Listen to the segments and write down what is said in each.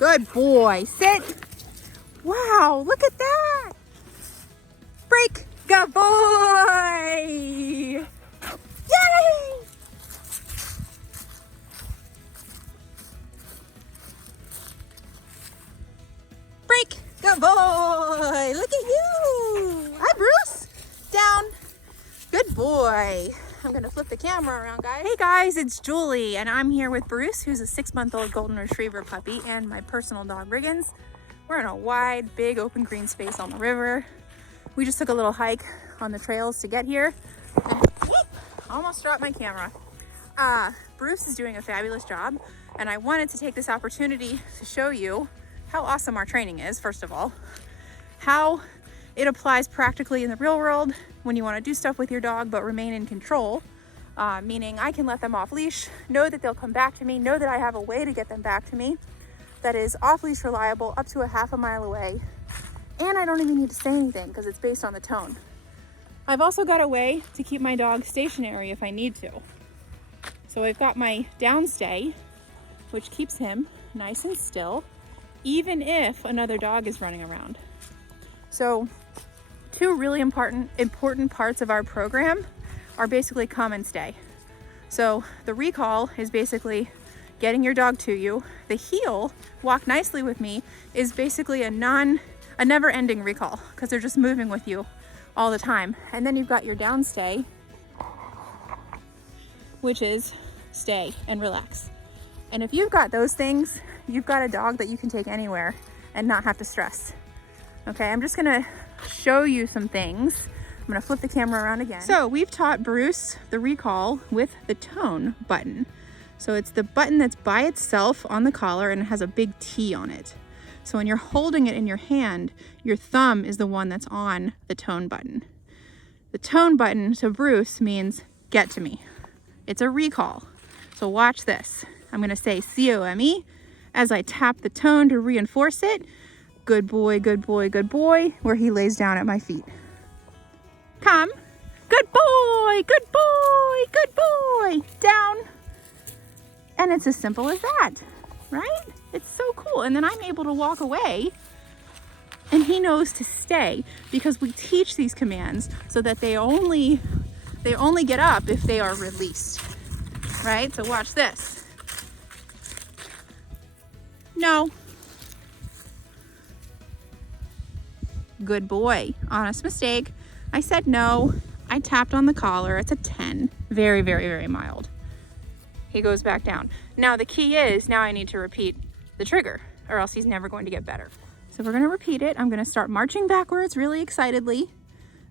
Good boy. Sit. Wow, look at that. Break. Good boy. Yay! Break. Good boy. Look at you. Hi, Bruce. Down. Good boy. I'm gonna flip the camera around, guys. Hey guys, it's Julie, and I'm here with Bruce, who's a 6-month-old golden retriever puppy, and my personal dog, Riggins. We're in a wide, big, open green space on the river. We just took a little hike on the trails to get here. And, whoop, almost dropped my camera. Bruce is doing a fabulous job, and I wanted to take this opportunity to show you how awesome our training is, first of all, how it applies practically in the real world when you want to do stuff with your dog but remain in control, meaning I can let them off leash, know that they'll come back to me, know that I have a way to get them back to me that is off leash reliable up to a half a mile away, and I don't even need to say anything because it's based on the tone. I've also got a way to keep my dog stationary if I need to. So I've got my downstay, which keeps him nice and still, even if another dog is running around. So two really important parts of our program are basically come and stay. So the recall is basically getting your dog to you. The heel, walk nicely with me, is basically a never-ending recall because they're just moving with you all the time. And then you've got your downstay, which is stay and relax. And if you've got those things, you've got a dog that you can take anywhere and not have to stress. Okay, I'm just gonna show you some things. I'm gonna flip the camera around again. So we've taught Bruce the recall with the tone button. So it's the button that's by itself on the collar and it has a big T on it. So when you're holding it in your hand, your thumb is the one that's on the tone button. The tone button to Bruce means get to me. It's a recall. So watch this. I'm gonna say C-O-M-E as I tap the tone to reinforce it. Good boy, good boy, good boy, where he lays down at my feet. Come. Good boy, good boy, good boy. Down. And it's as simple as that, right? It's so cool. And then I'm able to walk away and he knows to stay because we teach these commands so that they only get up if they are released, right? So watch this. No. Good boy. Honest mistake. I said no. I tapped on the collar. It's a 10. Very, very, very mild. He goes back down. Now the key is, now I need to repeat the trigger or else he's never going to get better. So we're going to repeat it. I'm going to start marching backwards really excitedly.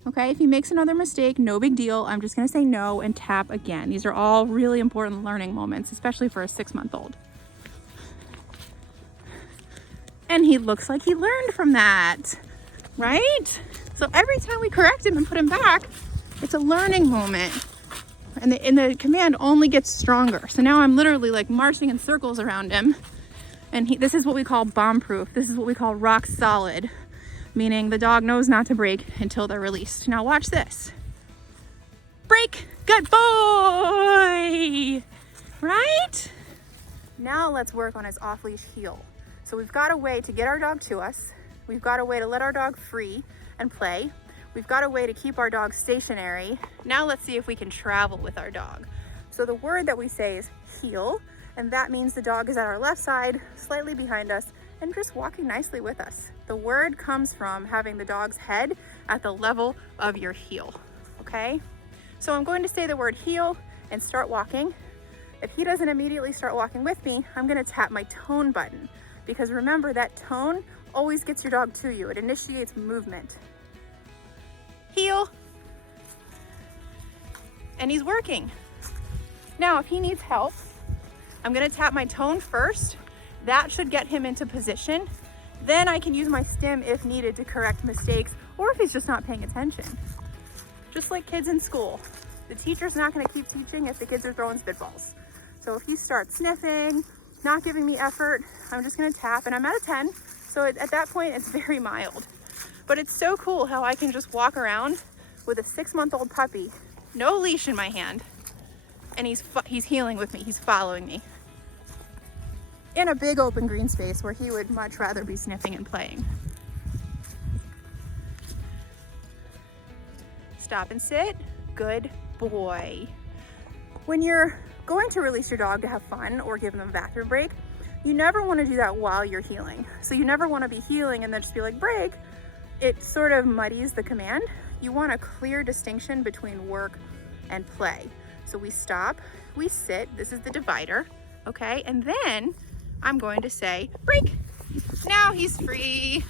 Okay, if he makes another mistake, no big deal. I'm just going to say no and tap again. These are all really important learning moments, especially for a 6-month-old. And he looks like he learned from that, right? So every time we correct him and put him back, it's a learning moment. And the command only gets stronger. So now I'm literally like marching in circles around him. And this is what we call bomb-proof. This is what we call rock solid, meaning the dog knows not to break until they're released. Now watch this. Break, good boy, right? Now let's work on his off-leash heel. So we've got a way to get our dog to us. We've got a way to let our dog free and play. We've got a way to keep our dog stationary. Now let's see if we can travel with our dog. So the word that we say is heel, and that means the dog is at our left side, slightly behind us, and just walking nicely with us. The word comes from having the dog's head at the level of your heel, okay? So I'm going to say the word heel and start walking. If he doesn't immediately start walking with me, I'm gonna tap my tone button, because remember that tone always gets your dog to you. It initiates movement. Heel. And he's working. Now, if he needs help, I'm gonna tap my tone first. That should get him into position. Then I can use my stim if needed to correct mistakes or if he's just not paying attention. Just like kids in school. The teacher's not gonna keep teaching if the kids are throwing spitballs. So if he starts sniffing, not giving me effort, I'm just gonna tap, and I'm at a 10. So at that point, it's very mild. But it's so cool how I can just walk around with a 6-month-old puppy, no leash in my hand, and he's healing with me, he's following me. in a big open green space where he would much rather be sniffing and playing. Stop and sit. Good boy. When you're going to release your dog to have fun or give them a bathroom break, you never want to do that while you're healing. So you never want to be healing and then just be like, break. It sort of muddies the command. You want a clear distinction between work and play. So we stop, we sit, this is the divider, okay? And then I'm going to say, break. Now he's free.